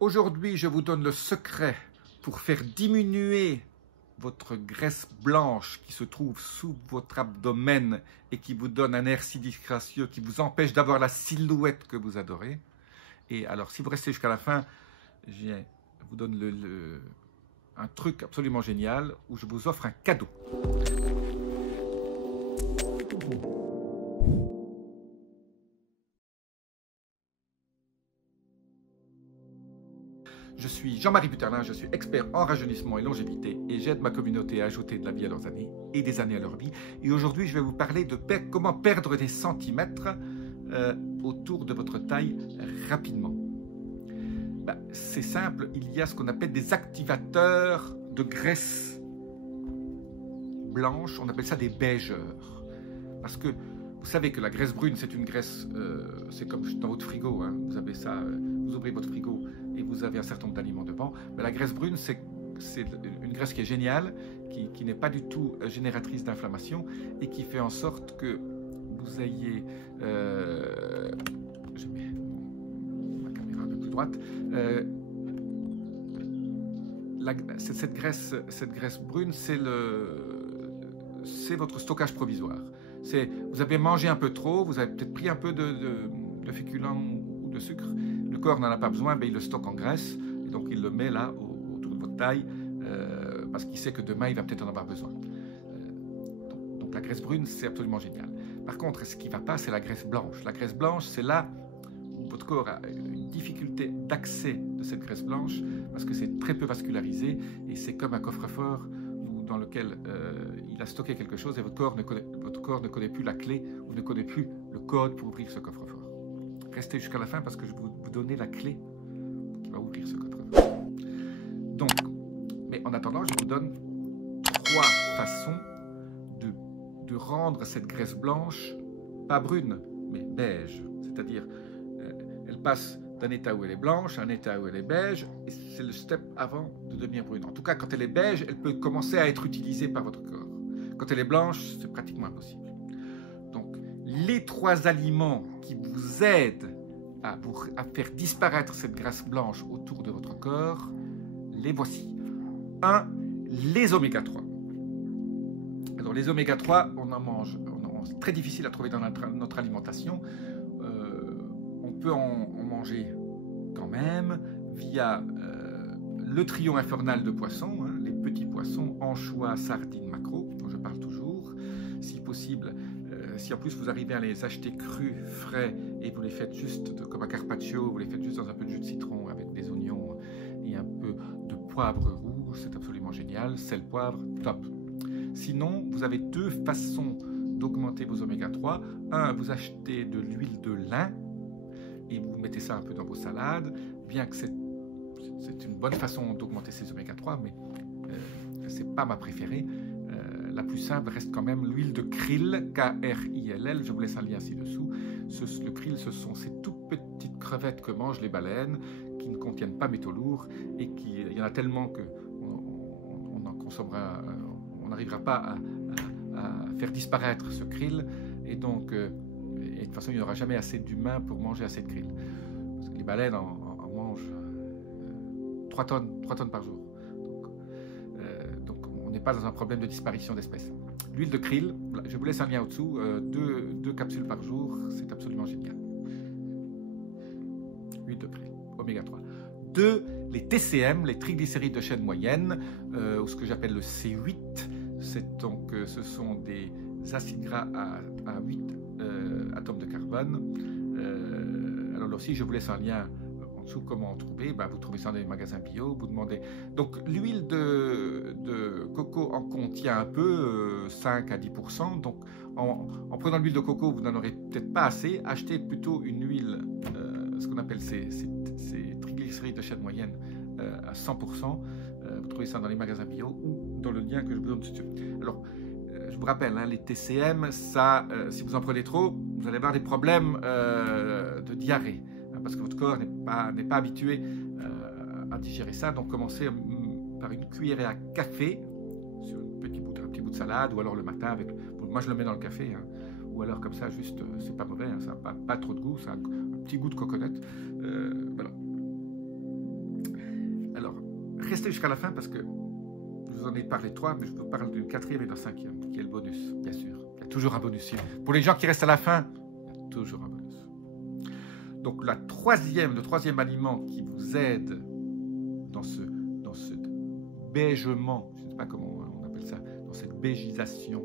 Aujourd'hui, je vous donne le secret pour faire diminuer votre graisse blanche qui se trouve sous votre abdomen et qui vous donne un air si disgracieux, qui vous empêche d'avoir la silhouette que vous adorez. Et alors, si vous restez jusqu'à la fin, je vous donne un truc absolument génial où je vous offre un cadeau. Je suis Jean-Marie Buterlin, je suis expert en rajeunissement et longévité et j'aide ma communauté à ajouter de la vie à leurs années et des années à leur vie. Et aujourd'hui, je vais vous parler de comment perdre des centimètres autour de votre taille rapidement. C'est simple, il y a ce qu'on appelle des activateurs de graisse blanche, on appelle ça des beigeurs. Parce que vous savez que la graisse brune, c'est une graisse, c'est comme dans votre frigo, hein. Vous avez ça, vous ouvrez votre frigo et vous avez un certain nombre d'aliments devant. Mais la graisse brune, c'est une graisse qui est géniale, qui n'est pas du tout génératrice d'inflammation et qui fait en sorte que vous ayez, je mets ma caméra un peu plus droite, cette graisse brune, c'est votre stockage provisoire. Vous avez mangé un peu trop, vous avez peut-être pris un peu de féculents ou de sucre. Le corps n'en a pas besoin, mais il le stocke en graisse. Et donc il le met là, autour de votre taille, parce qu'il sait que demain, il va peut-être en avoir besoin. Donc la graisse brune, c'est absolument génial. Par contre, ce qui ne va pas, c'est la graisse blanche. La graisse blanche, c'est là où votre corps a une difficulté d'accès de cette graisse blanche, parce que c'est très peu vascularisé, et c'est comme un coffre-fort dans lequel il a stocké quelque chose et votre corps ne connaît plus la clé ou ne connaît plus le code pour ouvrir ce coffre-fort. Restez jusqu'à la fin parce que je vais vous donner la clé qui va ouvrir ce coffre-fort. Donc, mais en attendant, je vous donne 3 façons de rendre cette graisse blanche, pas brune, mais beige. C'est-à-dire, elle passe d'un état où elle est blanche à un état où elle est beige, et c'est le step avant de devenir brune. En tout cas, quand elle est beige, elle peut commencer à être utilisée par votre corps. Quand elle est blanche, c'est pratiquement impossible. Donc, les 3 aliments qui vous aident à faire disparaître cette graisse blanche autour de votre corps, les voici. 1. Les oméga 3. Alors, les oméga 3, on en mange très difficile à trouver dans notre alimentation. On peut en manger quand même via le trio infernal de poissons, hein, les petits poissons, anchois, sardines, maquereaux, dont je parle toujours. Si possible, si en plus vous arrivez à les acheter crus, frais, et vous les faites juste comme un carpaccio, vous les faites juste dans un peu de jus de citron avec des oignons et un peu de poivre rouge, c'est absolument génial. Sel, poivre, top. Sinon, vous avez 2 façons d'augmenter vos oméga 3. 1, vous achetez de l'huile de lin, et vous mettez ça un peu dans vos salades, bien que c'est une bonne façon d'augmenter ces oméga 3, mais ce n'est pas ma préférée. La plus simple reste quand même l'huile de krill, K-R-I-L-L, je vous laisse un lien ci-dessous. Le krill, ce sont ces toutes petites crevettes que mangent les baleines, qui ne contiennent pas métaux lourds, et il y en a tellement qu'on en consommera, on n'arrivera pas à faire disparaître ce krill, et donc... Et de toute façon, il n'y aura jamais assez d'humains pour manger assez de krill. Parce que les baleines en mangent 3 tonnes par jour. Donc on n'est pas dans un problème de disparition d'espèces. L'huile de krill, je vous laisse un lien au-dessous, 2 capsules par jour, c'est absolument génial. Huile de krill, oméga 3. 2, les TCM, les triglycérides de chaîne moyenne, ou ce que j'appelle le C8. Ce sont des acides gras à 8 atomes de carbone. Alors là aussi, je vous laisse un lien en dessous, comment en trouver. Vous trouvez ça dans les magasins bio, vous demandez. Donc l'huile de coco en contient un peu, 5 à 10%. Donc en prenant l'huile de coco, vous n'en aurez peut-être pas assez. Achetez plutôt une huile, ce qu'on appelle ces triglycérides de chaîne moyenne à 100%. Vous trouvez ça dans les magasins bio ou dans le lien que je vous donne tout de suite. Alors, je vous rappelle, hein, les TCM, ça, si vous en prenez trop, vous allez avoir des problèmes de diarrhée, hein, parce que votre corps n'est pas habitué à digérer ça. Donc, commencez par une cuillerée à café sur un petit bout de salade, ou alors le matin, moi je le mets dans le café, hein, ou alors comme ça, juste, c'est pas mauvais, hein, ça n'a pas trop de goût, ça a un petit goût de coconut. Voilà. restez jusqu'à la fin parce que je vous en ai parlé 3, mais je vous parle du 4e et d'un 5e, qui est le bonus, bien sûr. Il y a toujours un bonus. Pour les gens qui restent à la fin, il y a toujours un bonus. Donc le troisième aliment qui vous aide dans ce beigement, je ne sais pas comment on appelle ça, dans cette beigisation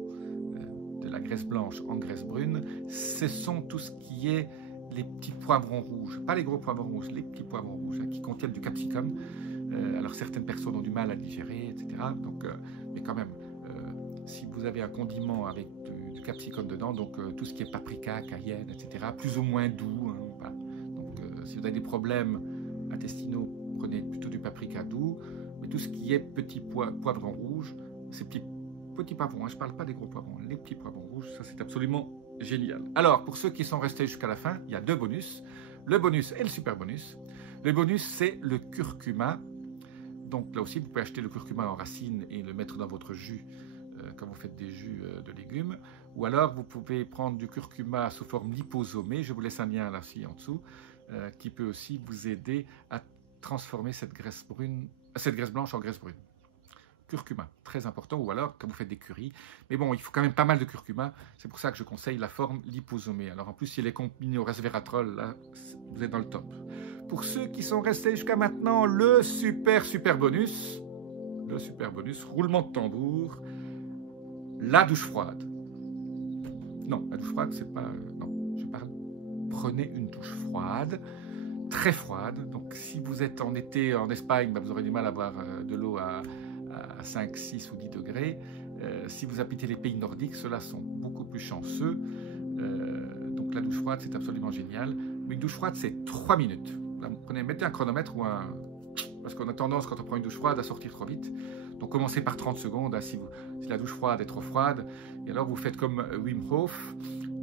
de la graisse blanche en graisse brune, ce sont tout ce qui est les petits poivrons rouges, pas les gros poivrons rouges, les petits poivrons rouges qui contiennent du capsicum. Alors certaines personnes ont du mal à digérer, etc. Donc, mais quand même, si vous avez un condiment avec du capsicum dedans, donc tout ce qui est paprika, cayenne, etc., plus ou moins doux. Hein, voilà. Donc si vous avez des problèmes intestinaux, prenez plutôt du paprika doux. Mais tout ce qui est petits poivrons rouges, ces petits poivrons, hein, je ne parle pas des gros poivrons, les petits poivrons rouges, ça c'est absolument génial. Alors, pour ceux qui sont restés jusqu'à la fin, il y a 2 bonus, le bonus et le super bonus. Le bonus, c'est le curcuma. Donc là aussi, vous pouvez acheter le curcuma en racine et le mettre dans votre jus quand vous faites des jus de légumes. Ou alors, vous pouvez prendre du curcuma sous forme liposomée, je vous laisse un lien là-ci en dessous, qui peut aussi vous aider à transformer cette graisse blanche en graisse brune. Curcuma, très important, ou alors quand vous faites des currys. Mais bon, il faut quand même pas mal de curcuma, c'est pour ça que je conseille la forme liposomée. Alors en plus, si elle est combinée au resveratrol, là, vous êtes dans le top. Pour ceux qui sont restés jusqu'à maintenant, le super bonus, roulement de tambour, la douche froide. Non, la douche froide, c'est pas... non, je parle, prenez une douche froide, très froide. Donc si vous êtes en été en Espagne, bah, vous aurez du mal à boire de l'eau à 5, 6 ou 10 degrés. Si vous habitez les pays nordiques, ceux-là sont beaucoup plus chanceux. Donc la douche froide, c'est absolument génial. Mais une douche froide, c'est 3 minutes. Là, vous mettez un chronomètre ou un... Parce qu'on a tendance, quand on prend une douche froide, à sortir trop vite. Donc commencez par 30 secondes. Hein, si la douche froide est trop froide, et alors vous faites comme Wim Hof.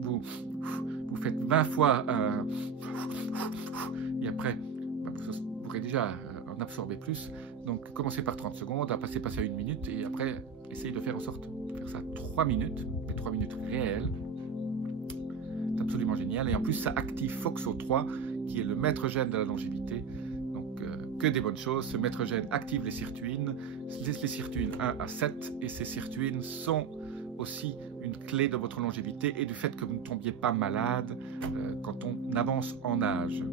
Vous faites 20 fois... et après, vous pourrez déjà en absorber plus. Donc commencez par 30 secondes, à passer à 1 minute, et après, essayez de faire en sorte de faire ça 3 minutes, mais 3 minutes réelles. C'est absolument génial. Et en plus, ça active FOXO3, qui est le maître gène de la longévité. Donc, que des bonnes choses. Ce maître gène active les sirtuines 1 à 7, et ces sirtuines sont aussi une clé de votre longévité et du fait que vous ne tombiez pas malade quand on avance en âge.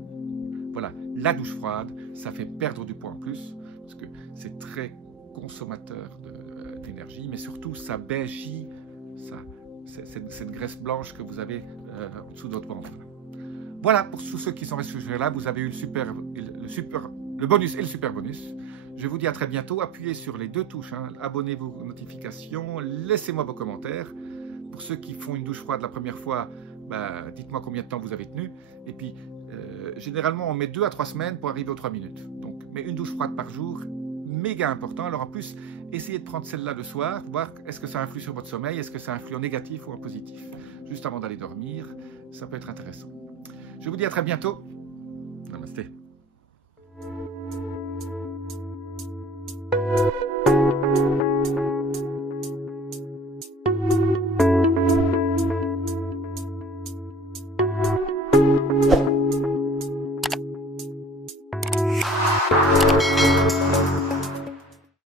Voilà, la douche froide, ça fait perdre du poids en plus, parce que c'est très consommateur d'énergie, mais surtout ça bêchit cette graisse blanche que vous avez en dessous de votre ventre. Voilà, pour tous ceux qui sont restés là, vous avez eu le bonus et le super bonus. Je vous dis à très bientôt. Appuyez sur les 2 touches, hein. Abonnez-vous aux notifications, laissez-moi vos commentaires. Pour ceux qui font une douche froide la première fois, bah, dites-moi combien de temps vous avez tenu. Et puis, généralement, on met 2 à 3 semaines pour arriver aux 3 minutes. Donc, mais une douche froide par jour, méga important. Alors en plus, essayez de prendre celle-là le soir, voir est-ce que ça influe sur votre sommeil, est-ce que ça influe en négatif ou en positif. Juste avant d'aller dormir, ça peut être intéressant. Je vous dis à très bientôt. Namasté.